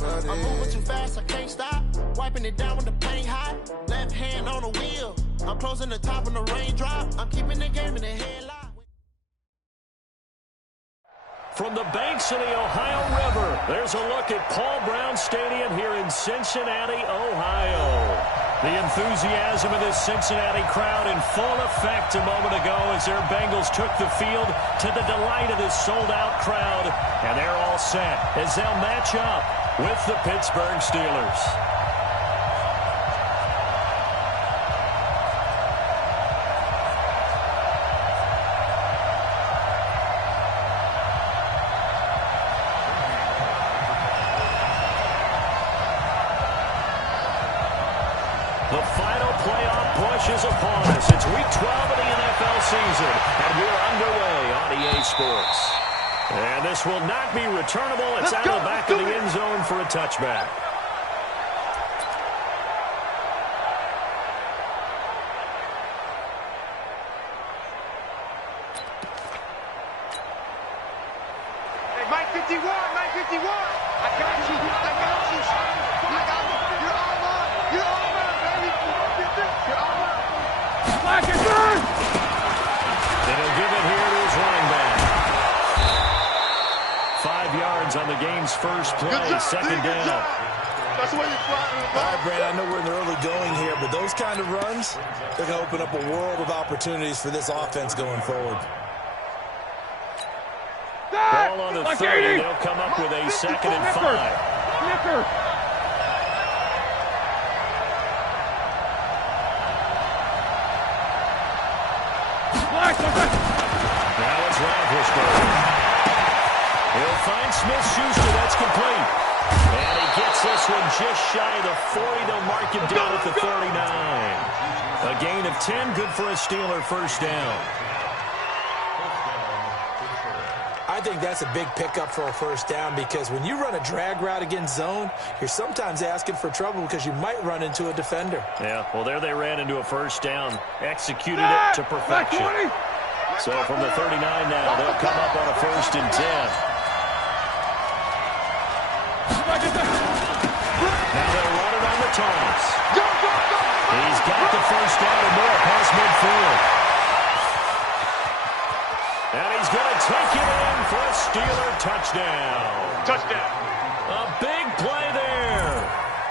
I'm moving too fast, I can't stop. Wiping it down when the paint hot. Left hand on the wheel. I'm closing the top when the raindrop. I'm keeping the game in the headlock. From the banks of the Ohio River, there's a look at Paul Brown Stadium here in Cincinnati, Ohio. The enthusiasm of this Cincinnati crowd in full effect a moment ago as their Bengals took the field to the delight of this sold-out crowd. And they're all set as they'll match up with the Pittsburgh Steelers. The final playoff push is upon us. It's week 12 of the NFL season, and we're underway on EA Sports. And this will not be returnable. It's out of the back of the end zone for a touchback. Hey, Mike 51, Mike 51. I got you. I got you. I got you. You're all mine. You're all mine, baby. You're all mine. Black and burn. And he'll give it here to his running back. 5 yards on the game's first play, second down. That's the way you fly. All right, Brad, I know we're in the early going here, but those kind of runs, they're going to open up a world of opportunities for this offense going forward. Ball on the 30, they'll come up with a second and 5. Nicker. Now it's Roethlisberger. He'll find Smith-Schuster. That's complete. And he gets this one just shy of the 40. They'll mark him down at the 39. A gain of 10, good for a Steeler first down. I think that's a big pickup for a first down because when you run a drag route against zone, you're sometimes asking for trouble because you might run into a defender. Yeah, well, there they ran into a first down, executed it to perfection. So from the 39 now, they'll come up on a 1st and 10. Now they'll run it on the toss. He's got the first down and more past midfield. And he's going to take it in for a Steeler touchdown. Touchdown. A big play there.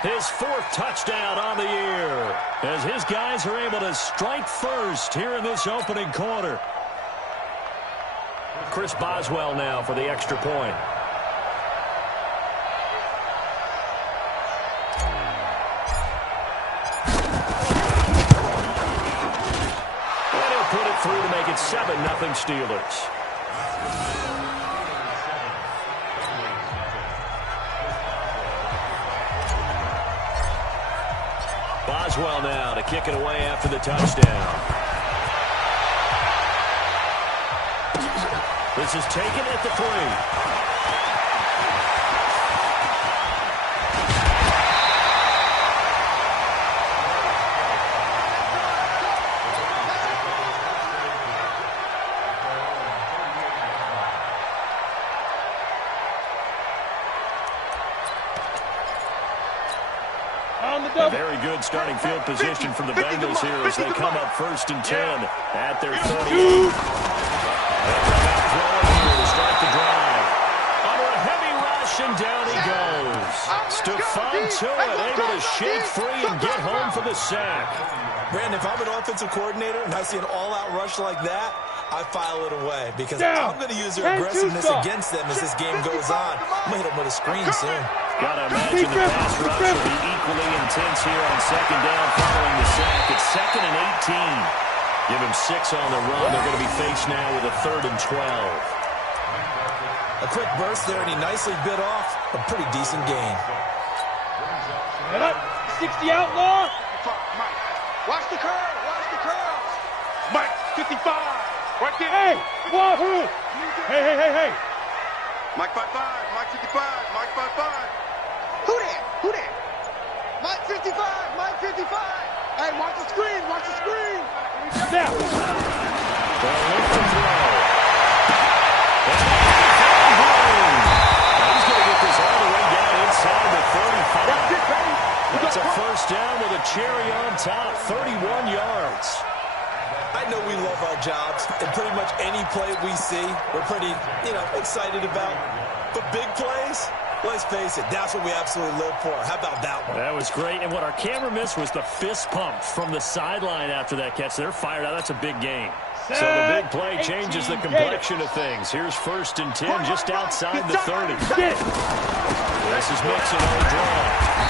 His 4th touchdown on the year as his guys are able to strike first here in this opening quarter. Chris Boswell now for the extra point. And he'll put it through to make it 7-0 Steelers. Boswell now to kick it away after the touchdown. This is taken at the 3. A very good starting field position for the Bengals here as they come up 1st and 10 at their 30. To start the drive. Under a heavy rush, and down he goes. Stephon Tuitt able to shake free and get home for the sack. Brandon, if I'm an offensive coordinator and I see an all-out rush like that, I file it away because I'm going to use their aggressiveness against them as this game goes on. I'm going to hit them with a screen soon. Got to imagine the pass rush will be equally intense here on second down following the sack. It's 2nd and 18. Give him 6 on the run. They're going to be faced now with a 3rd and 12. A quick burst there, and he nicely bit off a pretty decent gain. 60 outlaw. Mike, watch the curve. Watch the curve. Mike, 55. Right there. Hey, wahoo. Hey. Mike 55. Mike 55. Mike 55. Who that? Mike 55. Mike 55. Hey, watch the screen. Watch the screen. Now. They'll look to throw. He's going to get this all the way down inside the top, 31 yards. I know we love our jobs, and pretty much any play we see, we're pretty, excited about. But big plays, let's face it, that's what we absolutely live for. How about that one? That was great, and what our camera missed was the fist pump from the sideline after that catch. They're fired out. That's a big game. So the big play changes the complexion of things. Here's 1st and 10 just outside the 30. This is Mixon on the draw.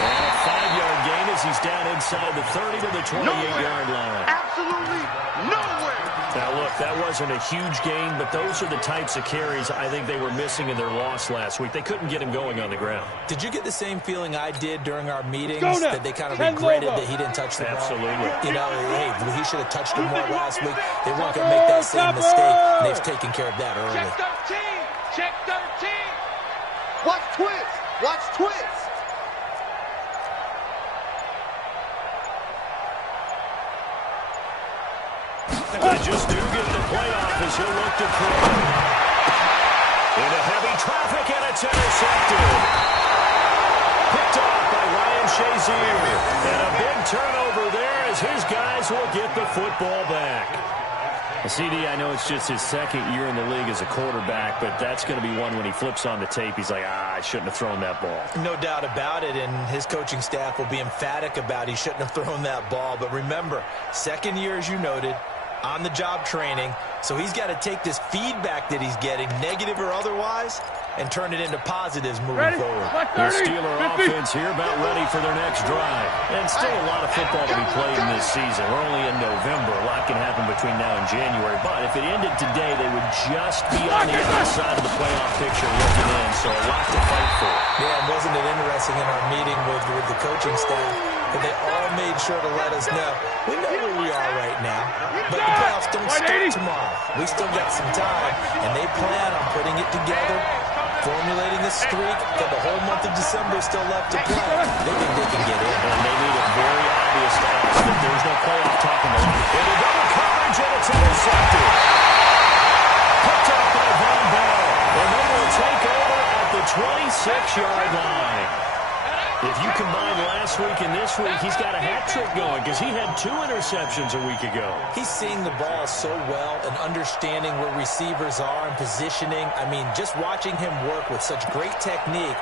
And a 5-yard gain as he's down inside the 30 to the 28-yard line. Absolutely nowhere. Now, look, that wasn't a huge gain, but those are the types of carries I think they were missing in their loss last week. They couldn't get him going on the ground. Did you get the same feeling I did during our meetings that they kind of regretted that he didn't touch the ball? Absolutely. Hey, he should have touched him more last week. They weren't going to make that same mistake, and they've taken care of that early. Check 13. Check 13. Watch twist. Watch twist. They just do get the playoff as he'll look to throw. Into heavy traffic, and it's intercepted. Picked off by Ryan Shazier. And a big turnover there as his guys will get the football back. CD, I know it's just his 2nd year in the league as a quarterback, but that's going to be one when he flips on the tape. He's like, I shouldn't have thrown that ball. No doubt about it, and his coaching staff will be emphatic about he shouldn't have thrown that ball. But remember, 2nd year, as you noted, on-the-job training, so he's got to take this feedback that he's getting, negative or otherwise, and turn it into positives moving forward. The Steeler offense here about ready for their next drive. And still a lot of football to be played in this season. We're only in November. A lot can happen between now and January. But if it ended today, they would just be on the other side of the playoff picture looking in. So a lot to fight for. Yeah, and wasn't it interesting in our meeting with the coaching staff that they all made sure to let us know, we know where we are right now, but the playoffs don't start tomorrow. We still got some time, and they plan on putting it together, formulating a streak that the whole month of December is still left to play. They think they can get in. And they need it very obvious to us that there's no playoff talk in the league. Into double coverage, and it's intercepted. Picked up by Von Bell. And then will take over at the 26-yard line. If you combine last week and this week, he's got a hat trick going because he had 2 interceptions a week ago. He's seeing the ball so well and understanding where receivers are and positioning. I mean, just watching him work with such great technique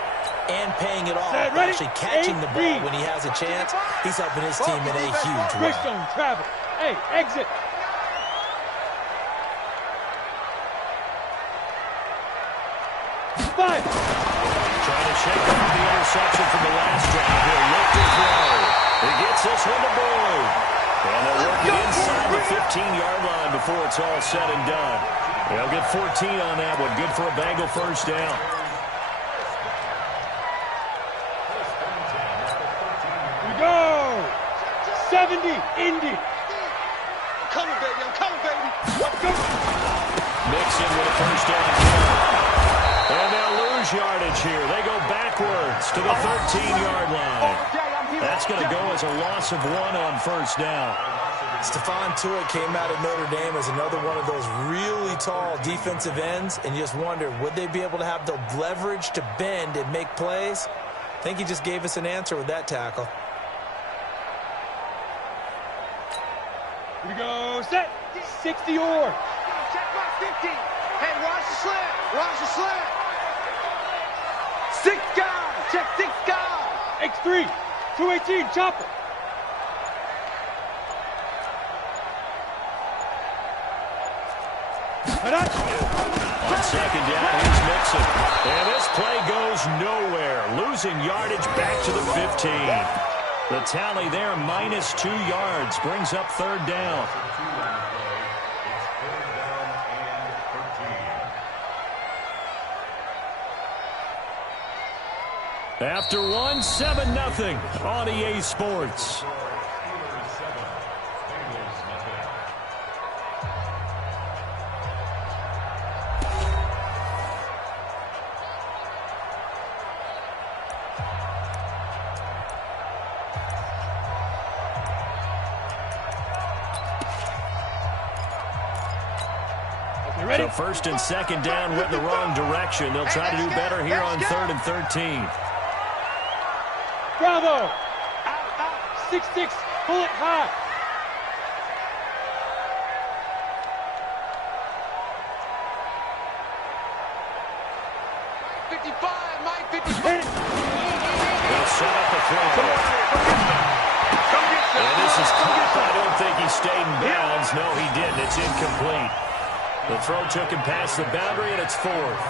and paying it off, actually catching the ball when he has a chance, he's helping his team in a huge way. Travel. Hey, exit. Five. Trying to shake off the interception from the last drive. He'll look to throw. He gets this one to Boyd. And they'll work it inside the 15-yard line before it's all said and done. They'll get 14 on that one. Good for a Bengal first down. We go. 70, Indy. I'm coming, baby. I'm coming, baby. Let's go. Mixon with a first down. And they'll lose yardage here. They go backwards to the 13-yard line. That's going to go as a loss of 1 on first down. Stephon Tuitt came out of Notre Dame as another one of those really tall defensive ends, and you just wonder, would they be able to have the leverage to bend and make plays? I think he just gave us an answer with that tackle. Here we go. Set. 60 or. Check my 50. Hey, watch the slant. Watch the slant. 6 guys. Check 6 guys. X3. 218. Chopper. On second down, here's Mixon. And this play goes nowhere. Losing yardage back to the 15. The tally there, minus 2 yards, brings up third down. After one, 7-0 on EA Sports. So first and second down went in the wrong direction. They'll try to do better here on 3rd and 13. Bravo. 6-6. Pull it high. They'll set up the throw. And this is caught. I don't think he stayed in bounds. No, he didn't. It's incomplete. The throw took him past the boundary, and it's fourth.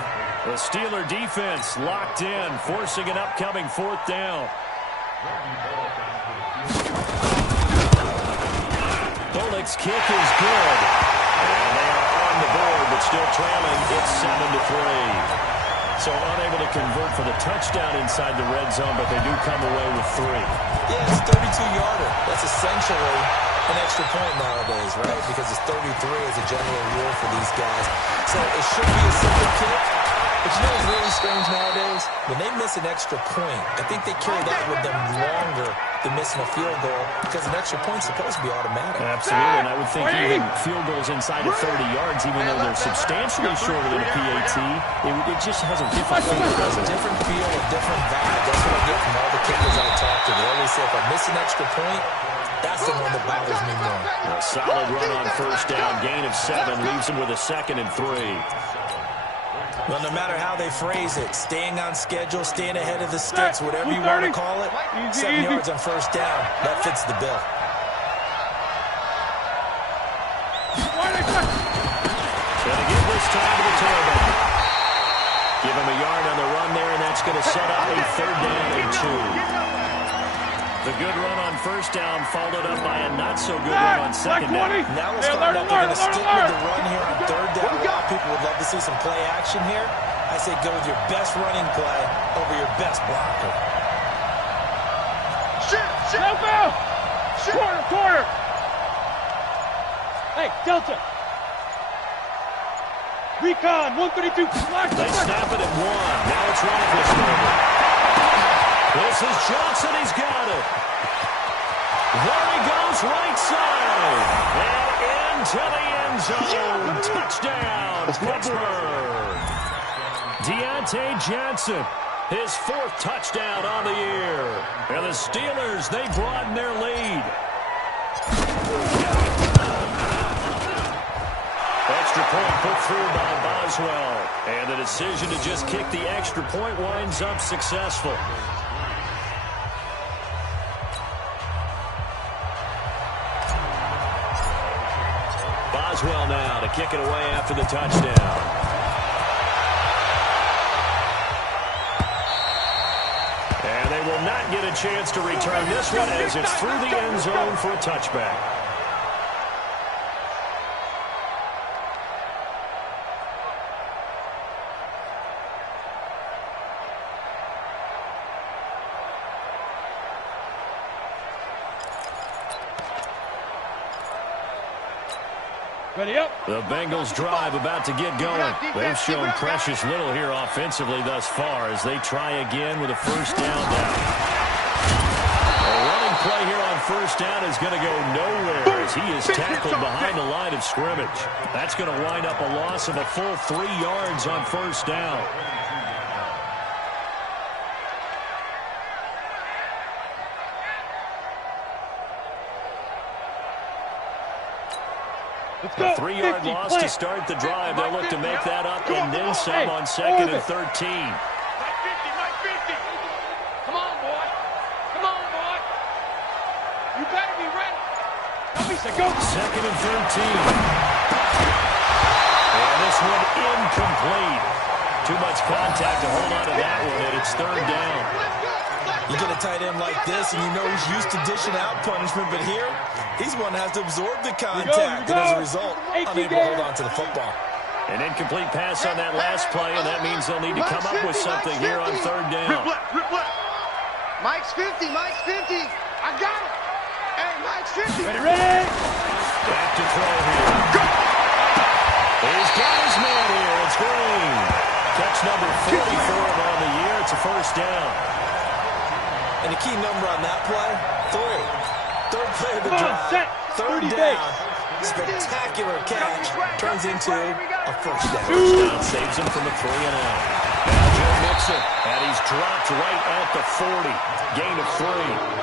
The Steeler defense locked in, forcing an upcoming fourth down. Bullock's kick is good. And they are on the board, but still trailing. It's 7-3. So unable to convert for the touchdown inside the red zone, but they do come away with 3. Yeah, it's a 32-yarder. That's essentially an extra point nowadays, right? Because it's 33 as a general rule for these guys. So it should be a simple kick. But you know what's really strange nowadays? When they miss an extra point, I think they carry that with them longer than missing a field goal because an extra point's supposed to be automatic. Absolutely, and I would think even field goals inside of 30 yards, even though they're substantially shorter than a PAT, it just has a different feel. It has a different feel, a different vibe. That's what I get from all the kickers I talk to. They always say if I miss an extra point, that's the one that bothers me more. A solid run on first down, gain of 7, leaves him with a 2nd and 3. Well, no matter how they phrase it, staying on schedule, staying ahead of the sticks, whatever you want to call it, 7 yards on first down, that fits the bill. Gonna give this time to the tailback. Give him a yard on the run there, and that's going to set up a 3rd down and 2. The good run on first down followed up by a not-so-good run on second down. Now let's find out they're going to stick with the run here on 3rd down. A lot of people would love to see some play action here. I say go with your best running play over your best blocker. Quarter. Hey, Delta. Recon, 132. They snap it at 1. Now it's Roethlisberger. This is Johnson. He's got it. There he goes, right side. And into the end zone. Touchdown, Pittsburgh. Deontay Johnson, his 4th touchdown on the year. And the Steelers, they broaden their lead. Extra point put through by Boswell. And the decision to just kick the extra point winds up successful. Boswell now to kick it away after the touchdown. And they will not get a chance to return this one as it's through the end zone for a touchback. Ready up. The Bengals drive about to get going. They've shown precious little here offensively thus far as they try again with a first down now. A running play here on first down is going to go nowhere as he is tackled behind the line of scrimmage. That's going to wind up a loss of a full 3 yards on first down. A 3-yard loss to start the drive. They'll look to make that up and then some on 2nd and 13. Come on, boy. Come on, boy. You better be ready. Go. 2nd and 13. And this one incomplete. Too much contact to hold on to that one, and it's 3rd down. You get a tight end like this, and you know he's used to dishing out punishment, but here, he's one that has to absorb the contact, and as a result, unable to hold on to the football. An incomplete pass on that last play, and that means they'll need to come up with something here on 3rd down. Rip left. Mike's 50. I got it. Hey, Mike's 50. Ready. Back to throw here. He's got his man here. It's Green. Catch number 44 on the year. It's a first down. And the key number on that play, 3. 3rd play of the drive, 3rd down, spectacular catch, turns into a first down. First down saves him from a 3-and-out. Now Joe Mixon, and he's dropped right at the 40. Gain of 3.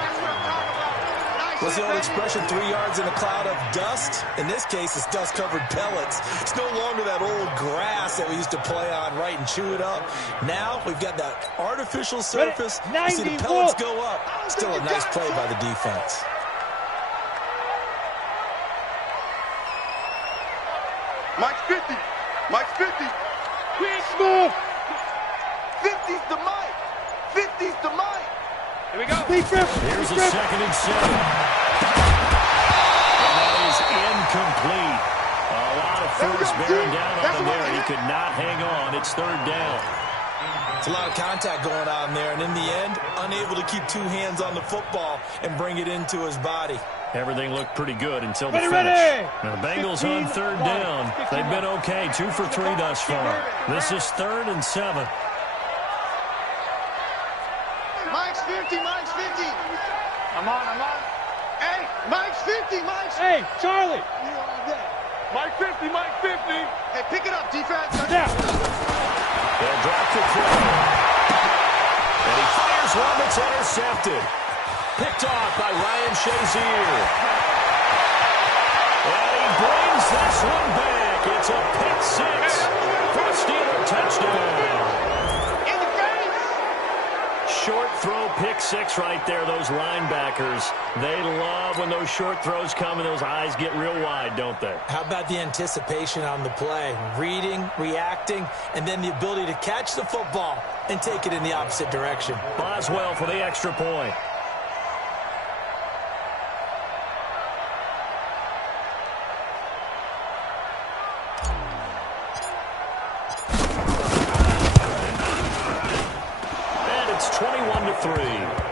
What's the old expression, 3 yards in a cloud of dust? In this case, it's dust-covered pellets. It's no longer that old grass that we used to play on, right, and chew it up. Now we've got that artificial surface. You see the pellets go up. Still a nice play by the defense. Mike's 50. Mike's 50. Quick move. 50's the Mike. 50's the Mike. Here we go. Here's a 2nd and 7. And that is incomplete. A lot of force bearing down on him there. He could not hang on. It's 3rd down. It's a lot of contact going on there, and in the end, unable to keep 2 hands on the football and bring it into his body. Everything looked pretty good until the finish. Now, the Bengals on 3rd down. They've been okay, 2 for 3 thus far. This is 3rd and 7. Mike's 50. Mike's 50. I'm on. Hey, Mike's 50. Mike's. Hey, Charlie. Mike 50. Mike 50. Hey, pick it up, defense. Down. They'll drop the throw. And he fires one that's intercepted. Picked off by Ryan Shazier. And he brings this one back. It's a pick 6 for a Steeler touchdown. In the face. Short throw, pick 6 right there. Those linebackers, they love when those short throws come and those eyes get real wide, don't they? How about the anticipation on the play? Reading, reacting, and then the ability to catch the football and take it in the opposite direction. Boswell for the extra point. It's 21-3.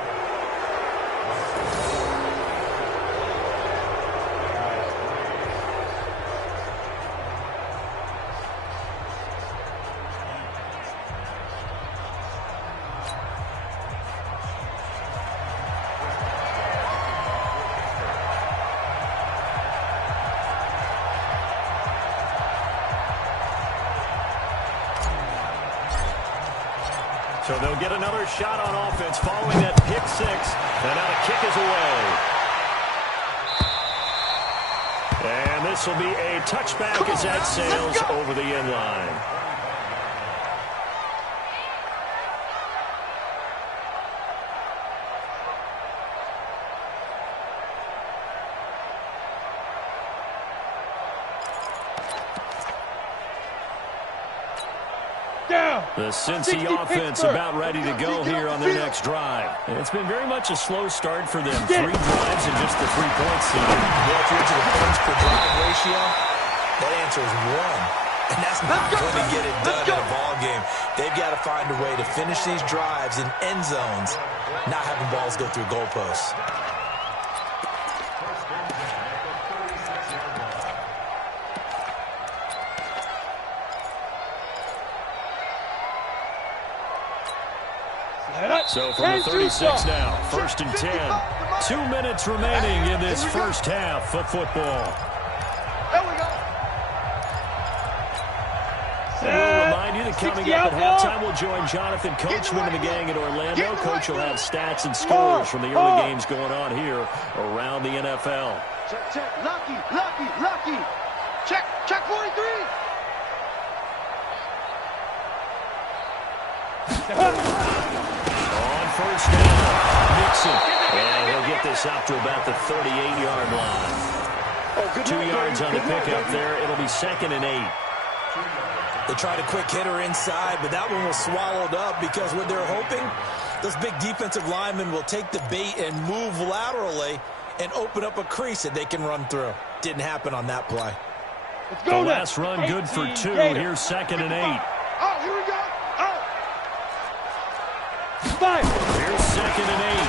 So they'll get another shot on offense following that pick 6. And now the kick is away. And this will be a touchback as that sails over the end line. The Cincy offense about ready to go here on their next drive. It's been very much a slow start for them. 3 drives and just the 3 points here. What's the points per drive ratio? That answer is 1. And that's not going to get it done in a ball game. They've got to find a way to finish these drives in end zones, not having balls go through goalposts. So from the 36 now, 1st and 10. 2 minutes remaining in this first half of football. There we go. And we'll remind you that coming up at halftime, we'll join Jonathan Coachman and the gang in Orlando. Coach will have stats and scores from the early games going on here around the NFL. Check. Lucky. Check 43. On 1st down, Nixon. And he'll get this up to about the 38-yard line. 2 yards on the pickup there. It'll be 2nd and 8. They tried a quick hitter inside, but that one was swallowed up because what they're hoping, those big defensive linemen will take the bait and move laterally and open up a crease that they can run through. Didn't happen on that play. The last run good for 2. Here's 2nd and 8. Oh, here we go. Oh. 5. Here's 2nd and 8.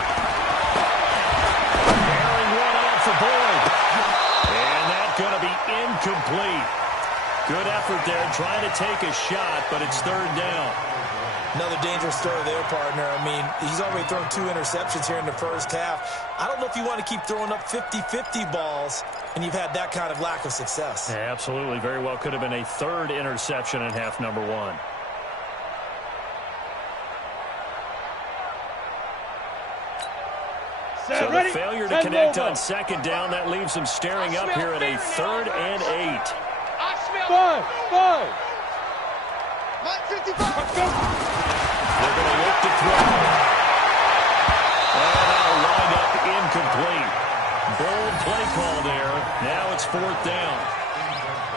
Airing one out for Boyd. And that's going to be incomplete. Good effort there, trying to take a shot, but it's 3rd down. Another dangerous throw there, partner. I mean, he's already thrown 2 interceptions here in the first half. I don't know if you want to keep throwing up 50-50 balls, and you've had that kind of lack of success. Yeah, absolutely. Very well could have been a 3rd interception in half number 1. So the failure to connect on second down, that leaves him staring up here at a 3rd and 8. Five. They're going to look to throw. And that'll wind up incomplete. Bold play call there. Now it's 4th down.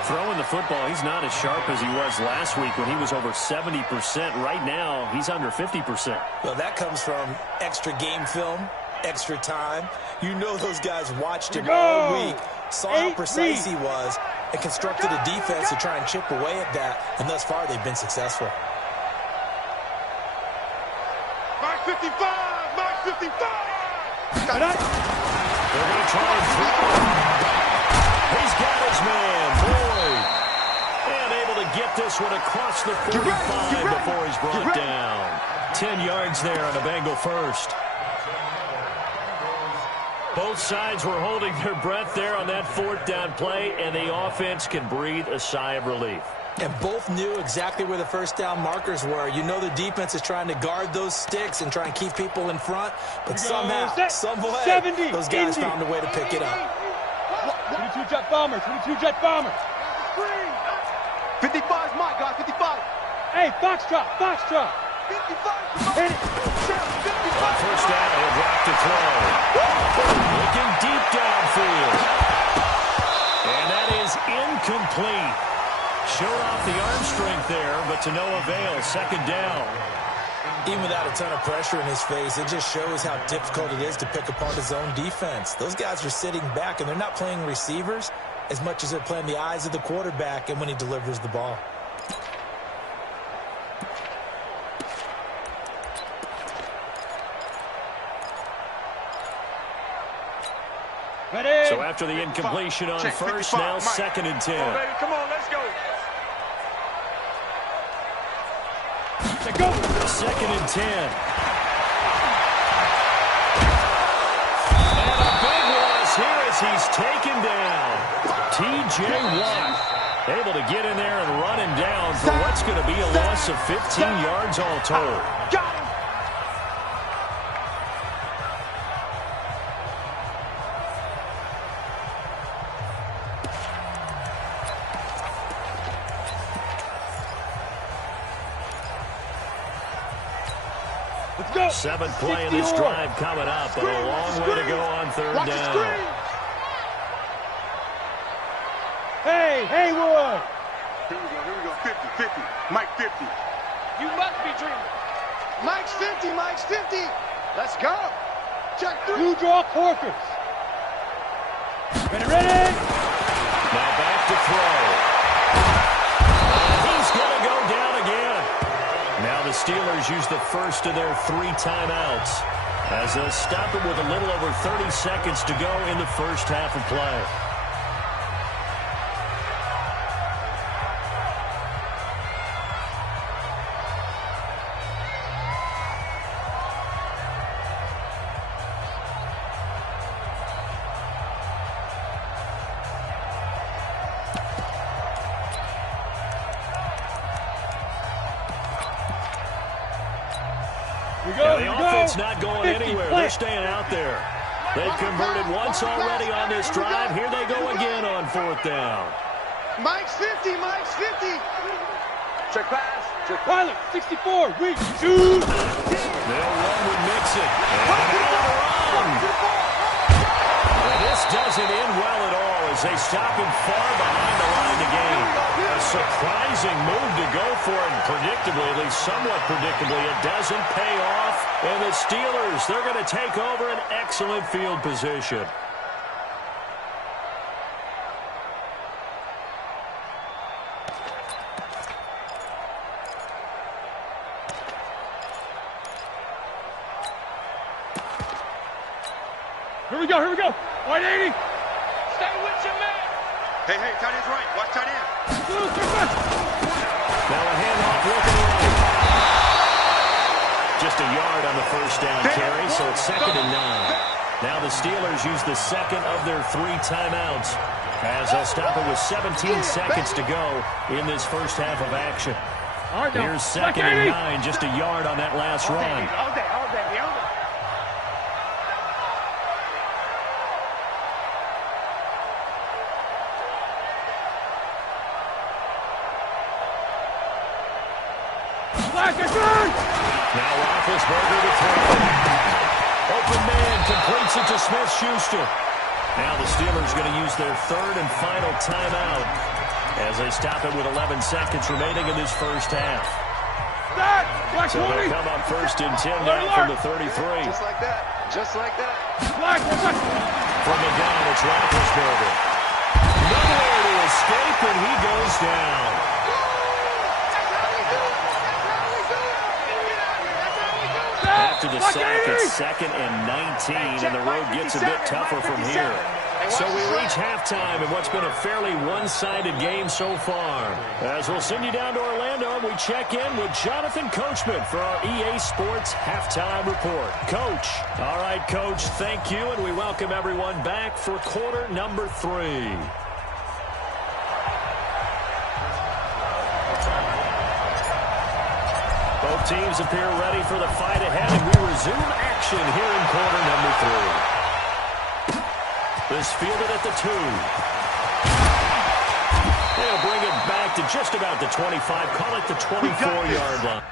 Throwing the football, he's not as sharp as he was last week when he was over 70%. Right now, he's under 50%. Well, that comes from extra game film, extra time. You know those guys watched him all week, saw how precise he was, and constructed a defense to try and chip away at that. And thus far, they've been successful. Mark 55! Mark 55! They're going to try and throw. He's got his man, Boyd. And able to get this one across the 45 before he's brought down. 10 yards there on a Bengal first. Both sides were holding their breath there on that 4th down play, and the offense can breathe a sigh of relief. And both knew exactly where the first down markers were. You know the defense is trying to guard those sticks and try and keep people in front, but somehow, some way, those guys found a way to pick it up. 22 jet bombers. 55 is mine, guys. 55. Hey, Foxtrot. 55. Hit it. On first down, he'll drop to throw. Looking deep downfield. And that is incomplete. Showed off the arm strength there, but to no avail. 2nd down. Even without a ton of pressure in his face, it just shows how difficult it is to pick apart his own defense. Those guys are sitting back, and they're not playing receivers as much as they're playing the eyes of the quarterback and when he delivers the ball. Ready. So after the incompletion on first, now 2nd and 10. Come on, baby. Come on, let's go. Go. 2nd and 10. And a big loss here as he's taken down. T.J. Watt able to get in there and run him down for what's going to be a loss of 15 yards all told. Got him. Let's go. 7th play in this drive coming up, but a long way to go on 3rd down. Hey, Haywood. Here we go. 50. Mike 50. You must be dreaming. Mike's 50. Let's go. Check 3. You draw Corkers. Ready. Now back to throw. He's going to go down again. Now the Steelers use the first of their 3 timeouts as they'll stop it with a little over 30 seconds to go in the first half of play. The offense not going anywhere. They're staying out there. They've converted once already on this drive. Here they go again on 4th down. Mike's 50. Check pass. Check pilot. 64. We shoot. They'll run with Mixon. And this doesn't end well at all as they stop him far behind the line to gain. A surprising move to go for it, and predictably, at least somewhat predictably, it doesn't pay off. And the Steelers, they're going to take over an excellent field position. Here we go. 180. Stay with your man. Hey, tight end's right. Watch tight end. Now a handoff looking right. Just a yard on the first down carry, so it's 2nd and 9. Now the Steelers use the second of their 3 timeouts as they'll stop it with 17 seconds to go in this first half of action. Here's 2nd and 9, just a yard on that last run. All day. Roethlisberger to throw. Open man completes it to Smith-Schuster. Now the Steelers going to use their third and final timeout as they stop it with 11 seconds remaining in this first half. So they'll come up first and 10 now from the 33. Just like that. Just like that. From the gun, it's Roethlisberger. Nowhere to escape, and he goes down. After the sack, it's 2nd and 19, and the road gets a bit tougher from here. So we reach halftime in what's been a fairly one-sided game so far. As we'll send you down to Orlando, and we check in with Jonathan Coachman for our EA Sports Halftime Report. Coach. All right, Coach, thank you, and we welcome everyone back for quarter number 3. Both teams appear ready for the fight ahead, and we resume action here in quarter number 3. This fielded at the 2. They'll bring it back to just about the 25. Call it the 24-yard line.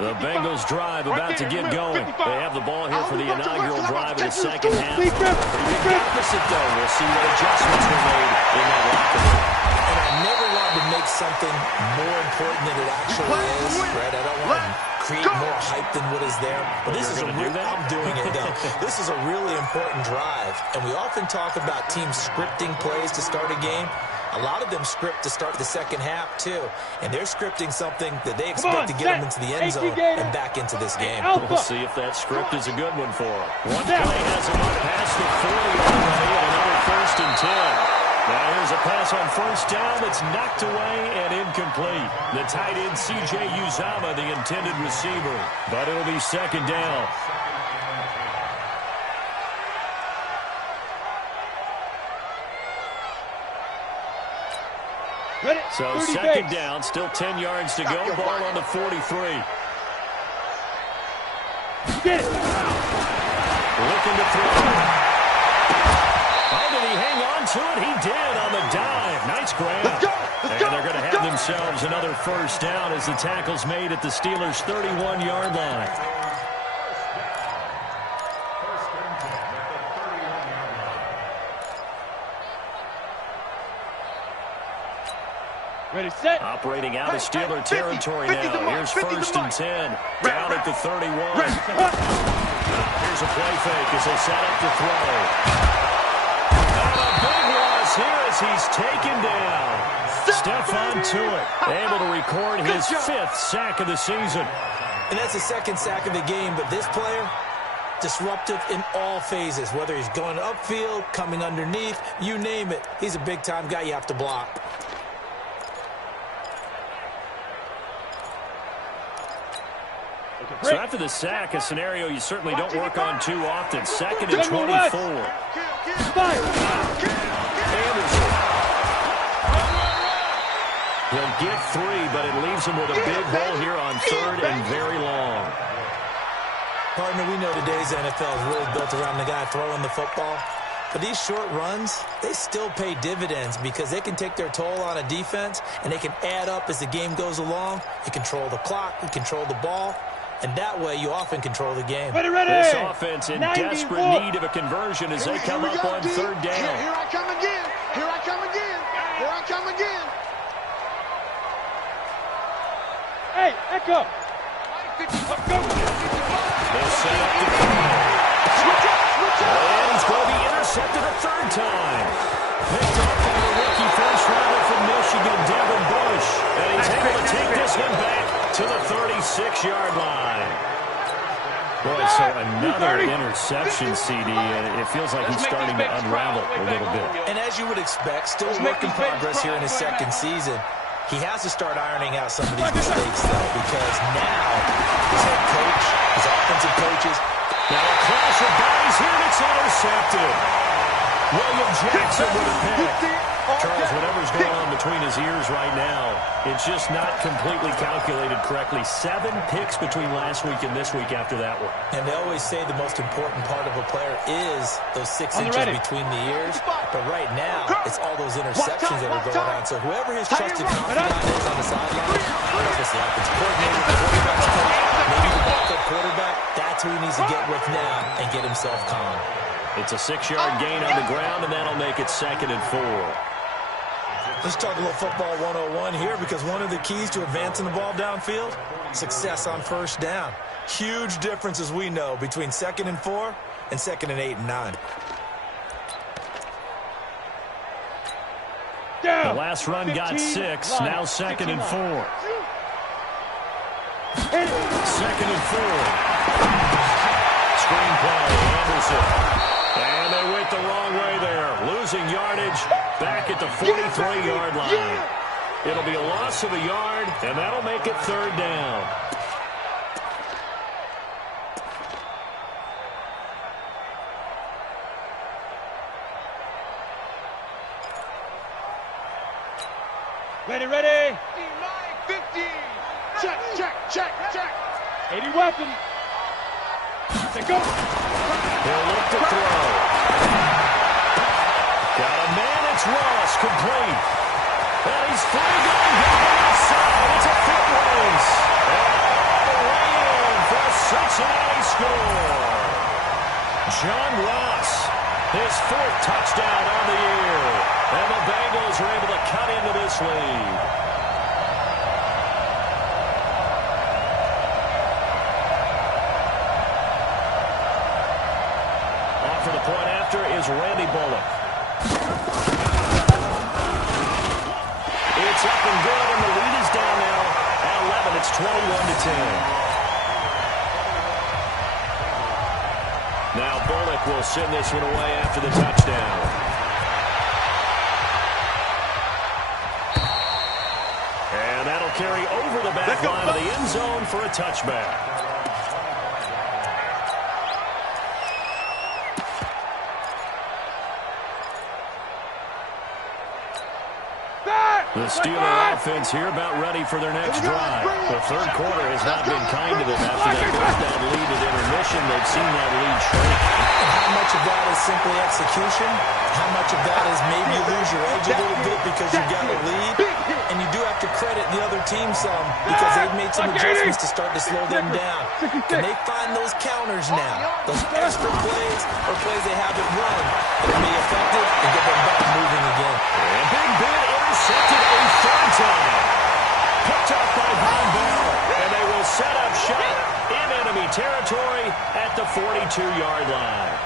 The Bengals drive about to get going. They have the ball here for the inaugural drive of the second half. The opposite, though. We'll see what adjustments were made in that locker room. And I never want to make something more important than it actually is, right? I don't want to create more hype than what is there. But this is I'm doing it, though. This is a really important drive. And we often talk about teams scripting plays to start a game. A lot of them script to start the second half, too. And they're scripting something that they expect to get them into the end zone and back into this game. We'll see if that script is a good one for them. One play has them up past the 40 already, and another 1st and 10. Now here's a pass on first down that's knocked away and incomplete. The tight end, C.J. Uzomah, the intended receiver. But it'll be second down. So second down, still 10 yards to go. Ball on the 43. Get it. Looking to throw. Oh, did he hang on to it? He did on the dive. Nice grab. And they're going to have themselves another first down as the tackle's made at the Steelers' 31-yard line. Ready, set. Operating out of Steeler territory now. Here's 1st and 10. Down at the 31. Here's a play fake as they set up to throw. And a big loss here as he's taken down. Stephon Tuitt able to record his 5th sack of the season. And that's the 2nd sack of the game, but this player, disruptive in all phases, whether he's going upfield, coming underneath, you name it. He's a big-time guy you have to block. So after the sack, a scenario you certainly don't work on too often. 2nd and 24. Anderson. He'll get 3, but it leaves him with a big hole here on 3rd and very long. Partner, we know today's NFL is really built around the guy throwing the football. But these short runs, they still pay dividends because they can take their toll on a defense, and they can add up as the game goes along. You control the clock, you control the ball, and that way you often control the game. Ready, ready. This offense in desperate need of a conversion as they come up on 3rd down. Here I come again. Here I come again. Here I come again. Hey, Echo. They'll set up the and he's going to be intercepted a third time. Picked up by the rookie first rounder from Michigan, Devin Bush. And he's able to take this one back to the 36-yard line. Boy, so another interception, CD, and it feels like he's starting to unravel a little bit. And as you would expect, still work in progress here in his second season. He has to start ironing out some of these mistakes, though, because now his head coach, his offensive coaches. Now a clash of bodies here, and it's intercepted. William Jackson with a pick. Charles, whatever's going on between his ears right now, it's just not completely calculated correctly. 7 picks between last week and this week after that one. And they always say the most important part of a player is those 6 inches between the ears. But right now, it's all those interceptions that are going on. So whoever his trusted confidant is on the sideline, I don't know if it's the offensive coordinator, the quarterback's coach, maybe the backup quarterback, that's who he needs to get with now and get himself calm. It's a 6-yard gain on the ground, and that'll make it 2nd and 4. Let's talk a little football 101 here, because one of the keys to advancing the ball downfield, success on first down. Huge difference, as we know, between 2nd and 4 and 2nd and 8 and 9. The last run got 6, now 2nd and 4. 2nd and 4. Screenplay, Anderson. And they went the wrong way there. Losing yardage back at the 43-yard line. It'll be a loss of a yard, and that'll make it 3rd down. Ready, ready. 50. Check, check, check, check. 80 weapon. Say go. He'll look to throw. Got a man, it's Ross, complete. And he's free going down the outside. It's a foot race. And all the way in for a Cincinnati score. John Ross, his 4th touchdown on the year. And the Bengals are able to cut into this lead. Off for the point after is Randy Bullock. It's up and good, and the lead is down now at 11. It's 21-10. Now Bullock will send this one away after the touchdown. And that'll carry over the back line of the end zone for a touchback. The Steeler offense here about ready for their next drive. The third quarter has not been kind to them after that first-down lead at intermission. They've seen that lead shrink. How much of that is simply execution? How much of that is maybe you lose your edge a little bit because you've got a lead? And you do have to credit the other team some because they've made some adjustments to start to slow them down. Can they find those counters now? Those extra plays or plays they haven't run that can be effective and get them back moving again. And Big Ben intercepted a 3rd time. Picked up by Von Bell. And they will set up shop in enemy territory at the 42-yard line.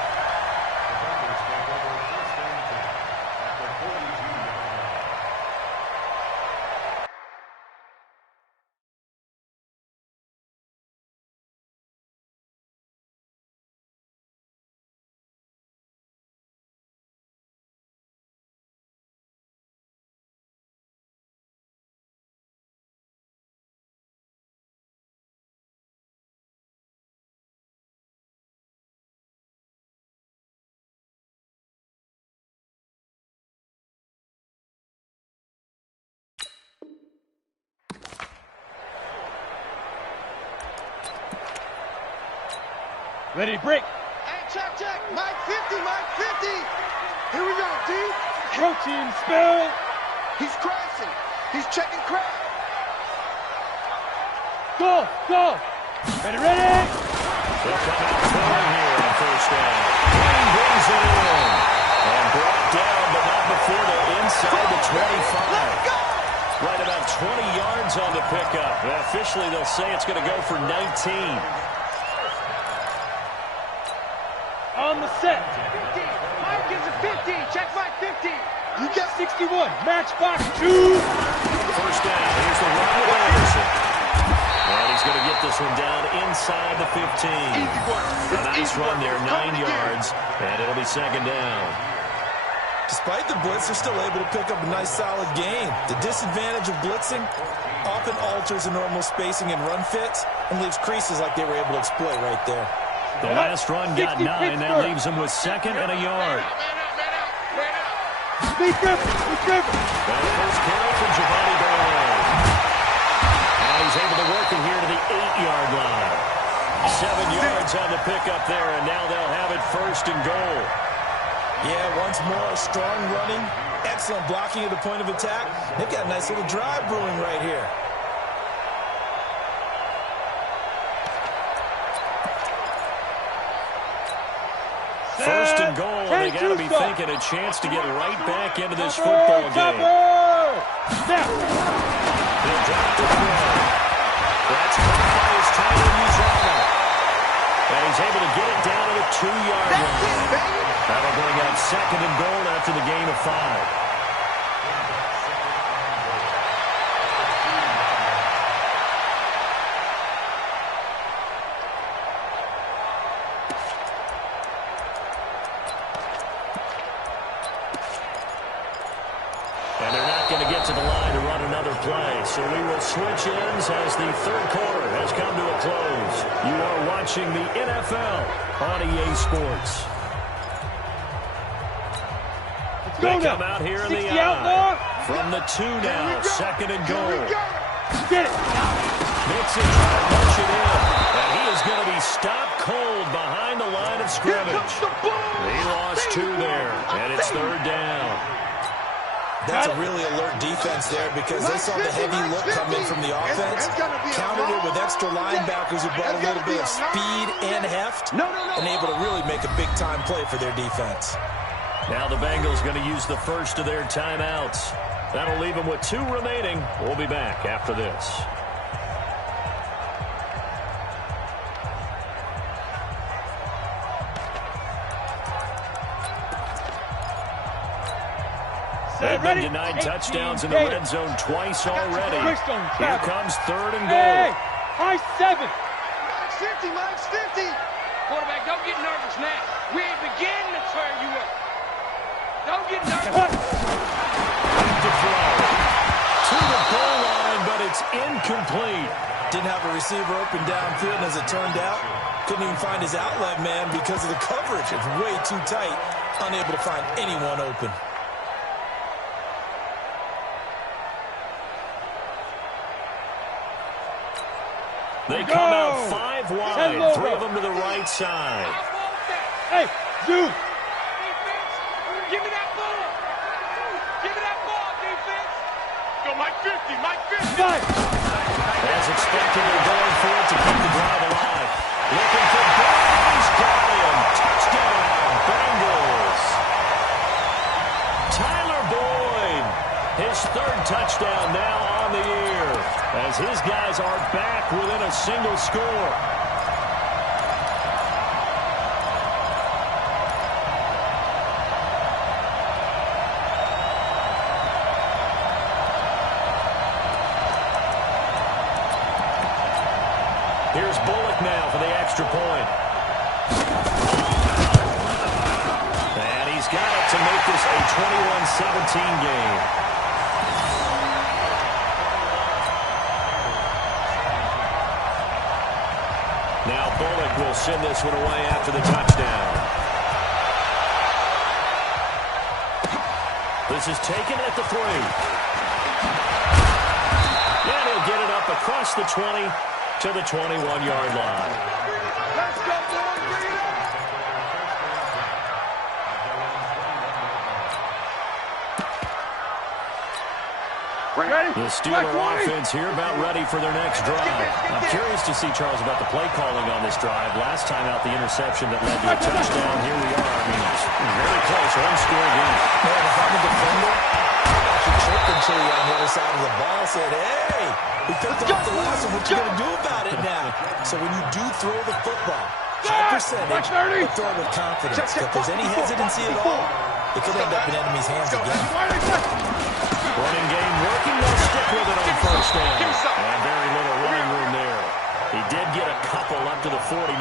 Ready, break. Hey, check, check. Mike 50, Mike 50. Here we go, D. Protein spill. He's crashing. He's checking crash. Go, go. Ready, ready. They'll come out throwing here on first down. Green brings it in. And brought down, but not before they're inside inside the 25. Right about 20 yards on the pickup. And officially, they'll say it's going to go for 19. On the set. 50. Mike gives it 50. Check Mike 50. You get 61. Match box 2. First down. Here's the run with Anderson. And he's going to get this one down inside the 15. A nice run there, 9 yards. And it'll be second down. Despite the blitz, they're still able to pick up a nice, solid gain. The disadvantage of blitzing often alters the normal spacing and run fits and leaves creases like they were able to exploit right there. The last run got 9. That leaves them with second and a yard. Be careful. Be careful. The first carry from Giovanni Bernard. And he's able to work it here to the 8-yard line. 7 yards on the pickup there, and now they'll have it first and goal. Yeah, once more, strong running, excellent blocking at the point of attack. They've got a nice little drive brewing right here. First and goal, they got to be thinking a chance to get right back into this football game. Snap. They'll drop the throw. That's caught by his tight end, Uzama. And he's able to get it down to the 2-yard line. That'll bring up second and goal after the gain of 5. And they're not going to get to the line to run another play. So we will switch ends as the third quarter has come to a close. You are watching the NFL on EA Sports. They come out here in the eye. From the 2 now, second and goal. Get it. Mixon trying to punch it in. And he is going to be stopped cold behind the line of scrimmage. He lost 2 there, and it's third down. That's a really alert defense there because they saw the heavy look come in from the offense, countered it with extra linebackers who brought a little bit of speed and heft, and able to really make a big-time play for their defense. Now the Bengals going to use the first of their timeouts. That'll leave them with 2 remaining. We'll be back after this. They've been denied touchdowns in the red zone twice already. Here comes third and goal. High 7. Mike's 50, Mike's 50. Quarterback, don't get nervous now. We ain't beginning to tear you up. Don't get nervous. To throw. To the goal line, but it's incomplete. Didn't have a receiver open downfield, and as it turned out, couldn't even find his outlet man because of the coverage. It's way too tight, unable to find anyone open. They come out 5 wide, 3 of them to the right side. Hey, dude. Give me that ball. Give me that ball, defense. Go, Mike 50, Mike 50. As expected, they're going for it to keep the drive alive. Looking for Boyd. He's got him. Touchdown, Bengals. Tyler Boyd, his 3rd touchdown now on the year, as his guys are back within a single score. Here's Bullock now for the extra point. And he's got it to make this a 21-17 game. Now Bullock will send this one away after the touchdown. This is taken at the 3. And he'll get it up across the 20 to the 21-yard line. Let's go, boys. Bring it up. The Steeler offense here about ready for their next drive. I'm curious to see, Charles, about the play calling on this drive. Last time out, the interception that led to a touchdown. Here we are. I mean, it's very close. One-score game. Man, if I'm a defender, Nathan Chili on the other side of the ball said, hey, we picked off the last one. What you going to do about it now? So when you do throw the football, high percentage, but throw it with confidence. If there's any hesitancy at all, it could end up in enemy's hands again. Running game working. They'll stick with it on first down. And very little running room there. He did get a couple up to the 49.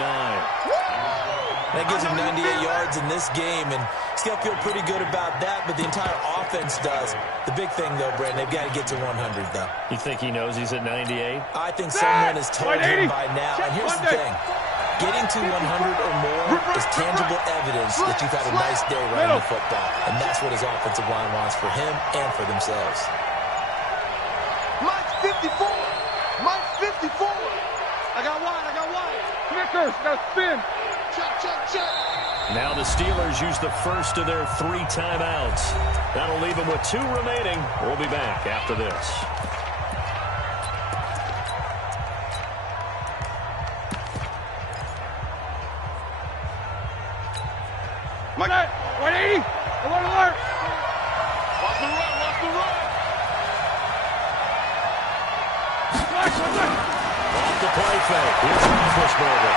That gives him 98 yards in this game, and he's going to feel pretty good about that, but the entire offense does. The big thing, though, Brandon, they've got to get to 100, though. You think he knows he's at 98? I think someone has told him by now. And here's the thing. Getting to 100 or more is tangible evidence that you've had a nice day running the football, and that's what his offensive line wants for him and for themselves. Mike's 54. Mike's 54. I got wide. Snickers, now spin. Now the Steelers use the first of their 3 timeouts. That'll leave them with 2 remaining. We'll be back after this. Mike. 180. Alert. Watch the run. Off the play fake. Here's Roethlisberger.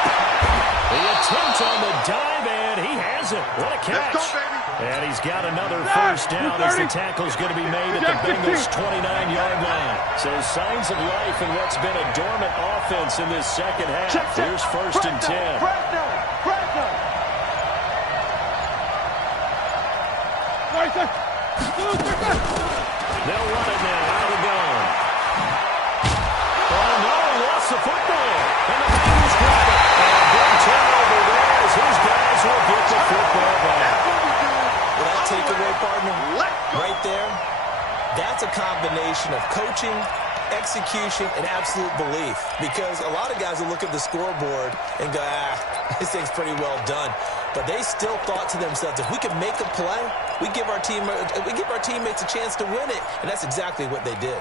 The attempt on the dive, and he has it. What a catch. Let's go, baby. And he's got another first down as the tackle's going to be made at the Bengals' 29-yard line. So signs of life in what's been a dormant offense in this second half. Here's first and 10. They'll run it now out of the gun. Oh, no, he lost the football. And the Bengals grab it. And a big turnover there as his guys will get the football back. Well, that takeaway, partner, right there, that's a combination of coaching, execution, and absolute belief. Because a lot of guys will look at the scoreboard and go, this thing's pretty well done. But they still thought to themselves, if we can make a play, we give our teammates a chance to win it. And that's exactly what they did.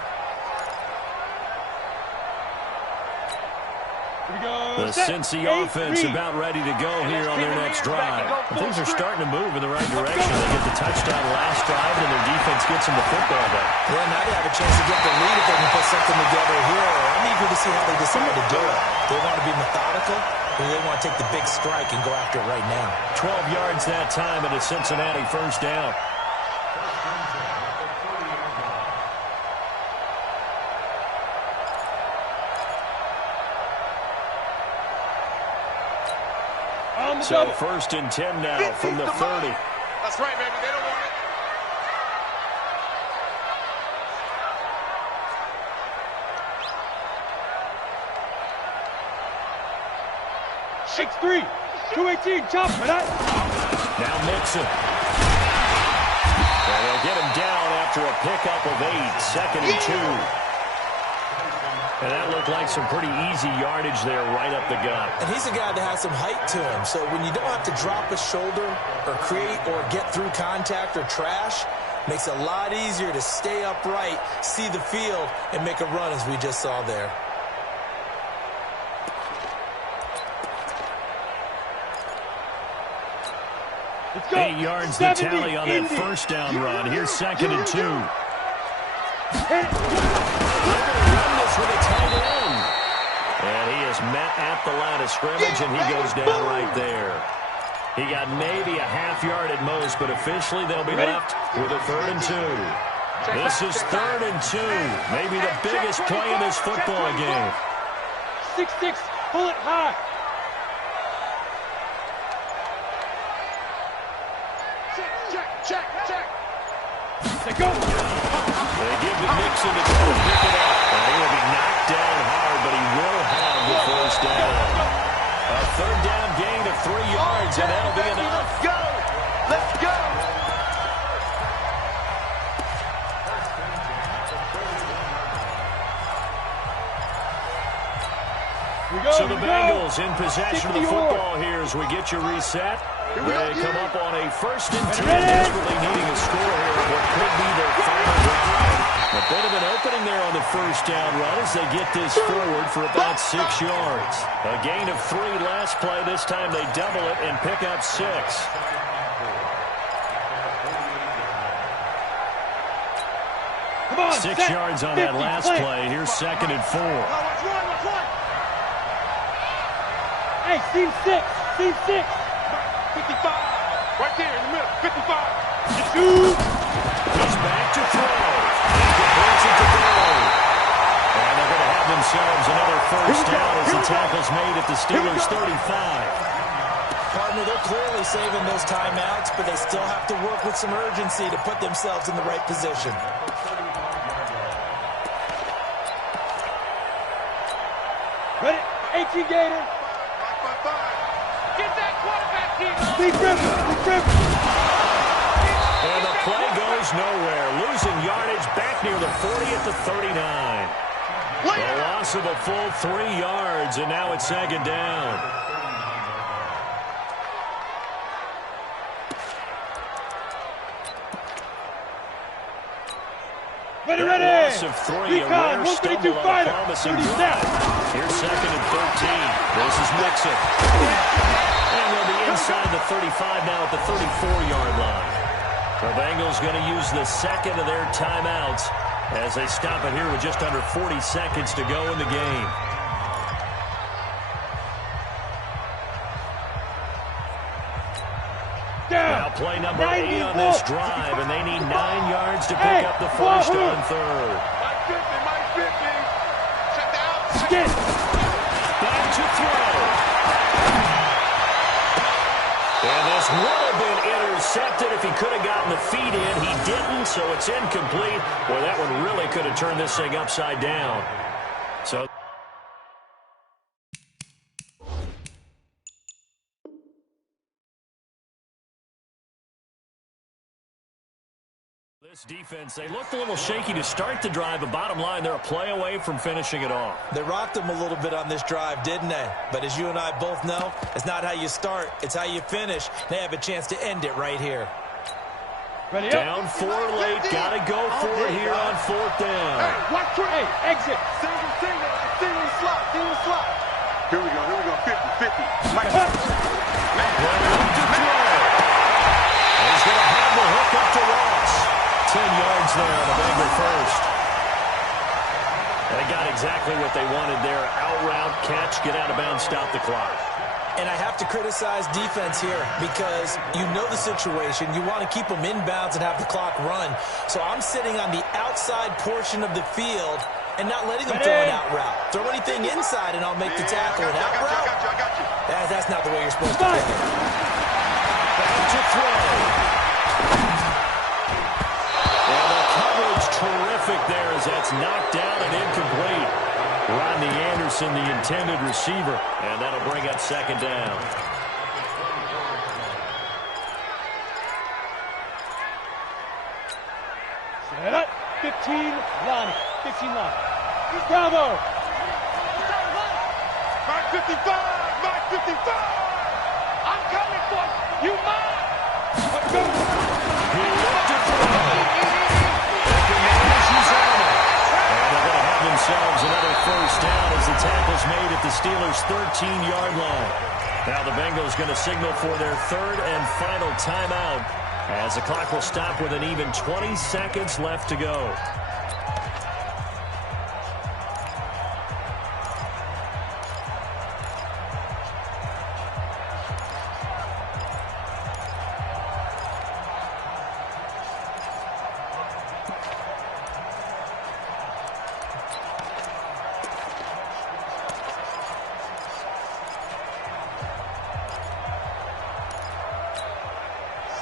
The Cincy offense about ready to go here on their next drive. Things are starting to move in the right direction. They get the touchdown last drive, and their defense gets them the football back. Yeah, now they have a chance to get the lead if they can put something together here. I'm eager to see how they decide to do it. They want to be methodical, or they want to take the big strike and go after it right now. 12 yards that time and a Cincinnati first down. So first and 10 now from the 30. That's right, baby. They don't want it. 6'3", 218, chop for that. Now Mixon. And they'll get him down after a pickup of 8, second and 2. And that looked like some pretty easy yardage there right up the gut. And he's a guy that has some height to him. So when you don't have to drop a shoulder or create or get through contact or trash, makes it a lot easier to stay upright, see the field, and make a run as we just saw there. Let's go. 8 yards the tally on that first down run. Here's second and 2. With a tight end. And he is met at the line of scrimmage, and he goes down right there. He got maybe a half yard at most, but officially they'll be left with a 3rd and 2. This is 3rd and 2. Maybe the biggest play in this football game. 6'6", pull it high. Check. They go. They give to Mixon to go and pick it up. And he will be knocked down hard, but he will have the first down. A 3rd down gain of 3 yards, and that'll be enough. Let's go. So the Bengals in possession of the football here as we get you reset. They come up on a 1st and 10, desperately needing a score here of what could be their final drive. A bit of an opening there on the first down run as they get this forward for about 6 yards. A gain of 3 last play. This time they double it and pick up 6. Come 6 yards on that last play. Here's 2nd and 4. Hey, seam 6. Seam 6. 55. Right there in the middle. 55. He's back to throw. Completes it to go. And they're going to have themselves another first down as the tackle's made at the Steelers' 35. Partner, they're clearly saving those timeouts, but they still have to work with some urgency to put themselves in the right position. Ready? 18 Gator. Get that quarterback, Tino. Big River. And the play goes nowhere. Losing yardage back near the 40 at the 39. A loss of a full 3 yards, and now it's 2nd down. Ready. Loss of 3, a rare stumble on a promising drive. Here's 2nd and 13. This is Mixon. And they'll be inside the 35 now at the 34-yard line. The Bengals going to use the second of their timeouts as they stop it here with just under 40 seconds to go in the game. Now play number 8 on this drive, and they need 9 yards to pick up the first on 3rd. Mike 50. Check the out. Back to throw. And this would have been intercepted if he could have gotten the feet in. He didn't, so it's incomplete. Boy, that one really could have turned this thing upside down. So this defense, they looked a little shaky to start the drive, but bottom line, they're a play away from finishing it off. They rocked them a little bit on this drive, didn't they? But as you and I both know, it's not how you start, it's how you finish. They have a chance to end it right here. Ready Down 4 late, got to go for it here on 4th down. Hey, watch for exit. Single slot. Here we go. 50. Mike. He's going to have the hook up to Ross. 10 yards there on the Bengal first. They got exactly what they wanted there. Out route, catch, get out of bounds, stop the clock. And I have to criticize defense here because you know the situation. You want to keep them inbounds and have the clock run. So I'm sitting on the outside portion of the field and not letting them throw an out route. Throw anything inside and I'll make the tackle. An out route? I got you. That's not the way you're supposed to play. Back to throw. And the coverage terrific there as that's knocked down and incomplete. Rodney Anderson, the intended receiver, and that'll bring up 2nd down. Set up. 15 Lonnie. Bravo. Mike 55. I'm coming for you. Mine. Let's go. He looked to throw. And they're going to have themselves another first down as the tackle's made at the Steelers' 13-yard line. Now the Bengals going to signal for their 3rd and final timeout as the clock will stop with an even 20 seconds left to go.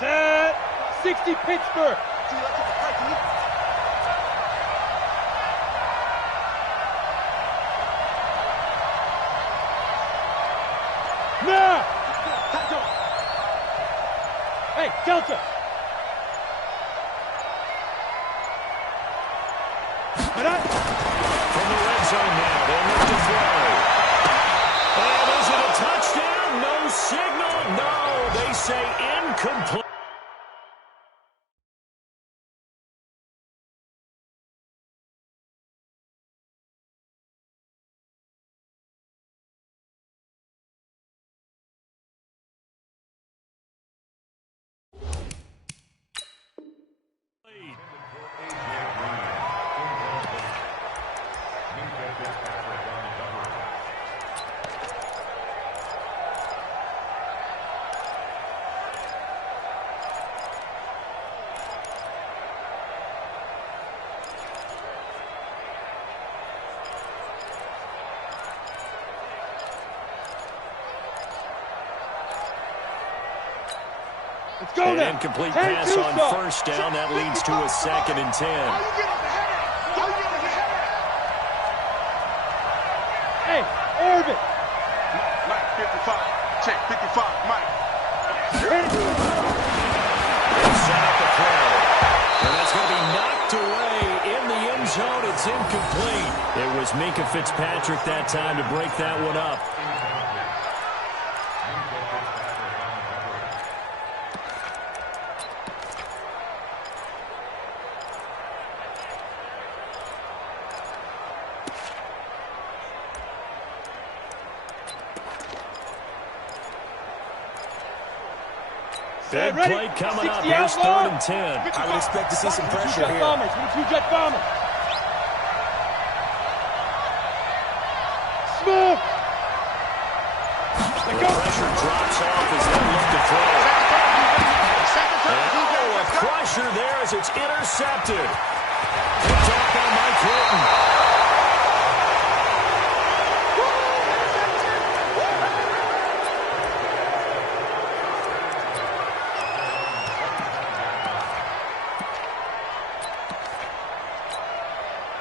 Set. 60 Pittsburgh. Now. Hey, Delta. From the red zone now, they'll look to throw. And is it a touchdown? No signal. No, they say incomplete. Let's go now. An incomplete pass on first down. That leads to a 2nd and 10. Hey, Orbit. Mike, 55. Check, 55. Mike. Set up the play. And that's going to be knocked away in the end zone. It's incomplete. It was Minkah Fitzpatrick that time to break that one up. Big play coming up. Here's 3rd and 10. I would expect to see some pressure here. Two-jet bomber. Smith. The pressure drops off as they look to throw. Oh, a pressure there as it's intercepted. Picked off by Mike Hilton.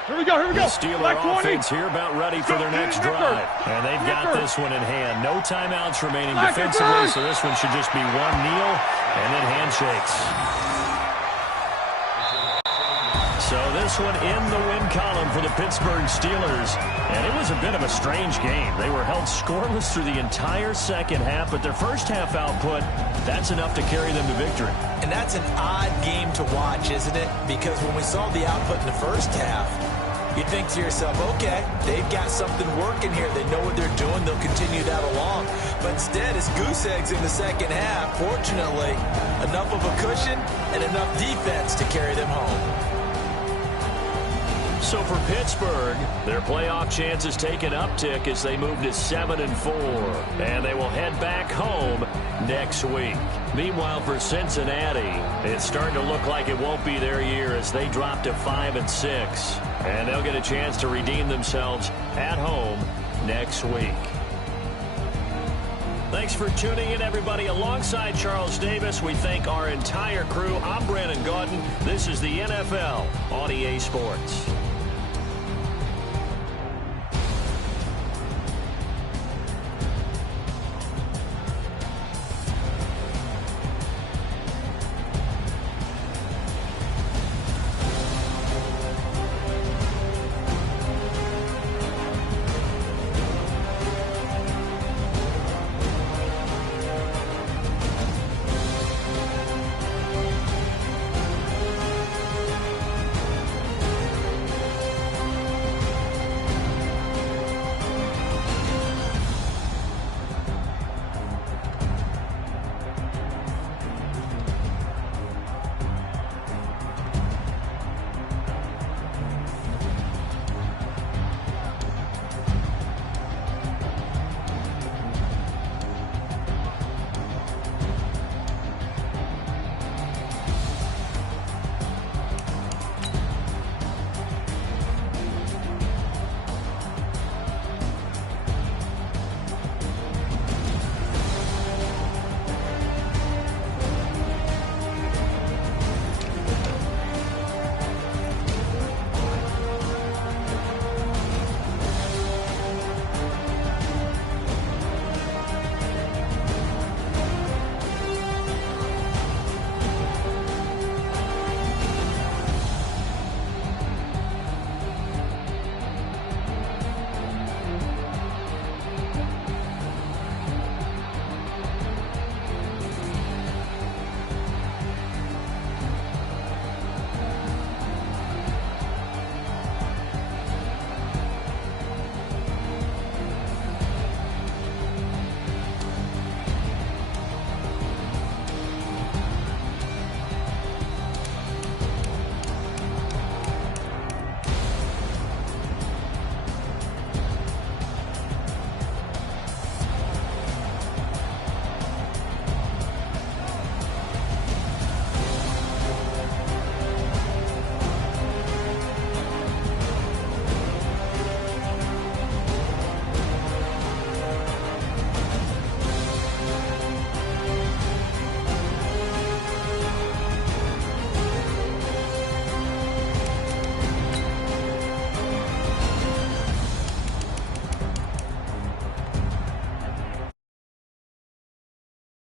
Here we go. The Steeler offense here about ready for their next drive. And they've got this one in hand. No timeouts remaining defensively, so this one should just be one kneel and then handshakes. So this one in the win column for the Pittsburgh Steelers. And it was a bit of a strange game. They were held scoreless through the entire second half, but their first half output, that's enough to carry them to victory. And that's an odd game to watch, isn't it? Because when we saw the output in the first half, you think to yourself, okay, they've got something working here. They know what they're doing. They'll continue that along. But instead, it's goose eggs in the second half. Fortunately, enough of a cushion and enough defense to carry them home. So for Pittsburgh, their playoff chances take an uptick as they move to 7-4. And they will head back home next week. Meanwhile, for Cincinnati, it's starting to look like it won't be their year as they drop to 5-6. And they'll get a chance to redeem themselves at home next week. Thanks for tuning in, everybody. Alongside Charles Davis, we thank our entire crew. I'm Brandon Gaudin. This is the NFL on EA Sports.